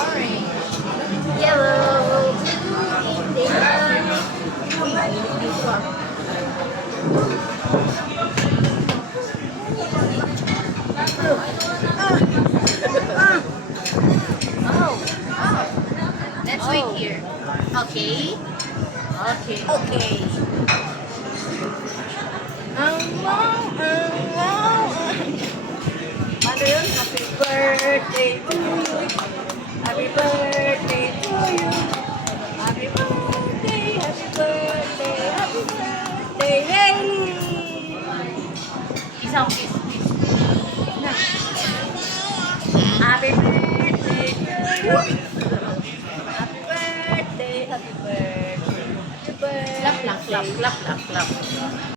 Orange. Yellow. Let's wait here. Okay. Okay. Okay. Ano yun? Happy birthday to you. Happy birthday to you. Happy birthday, happy birthday, happy birthday, Hailey! Isang kiss, kiss. Na. Happy birthday to you. Happy birthday, happy birthday, happy birthday. Clap, clap, clap, clap, clap, clap.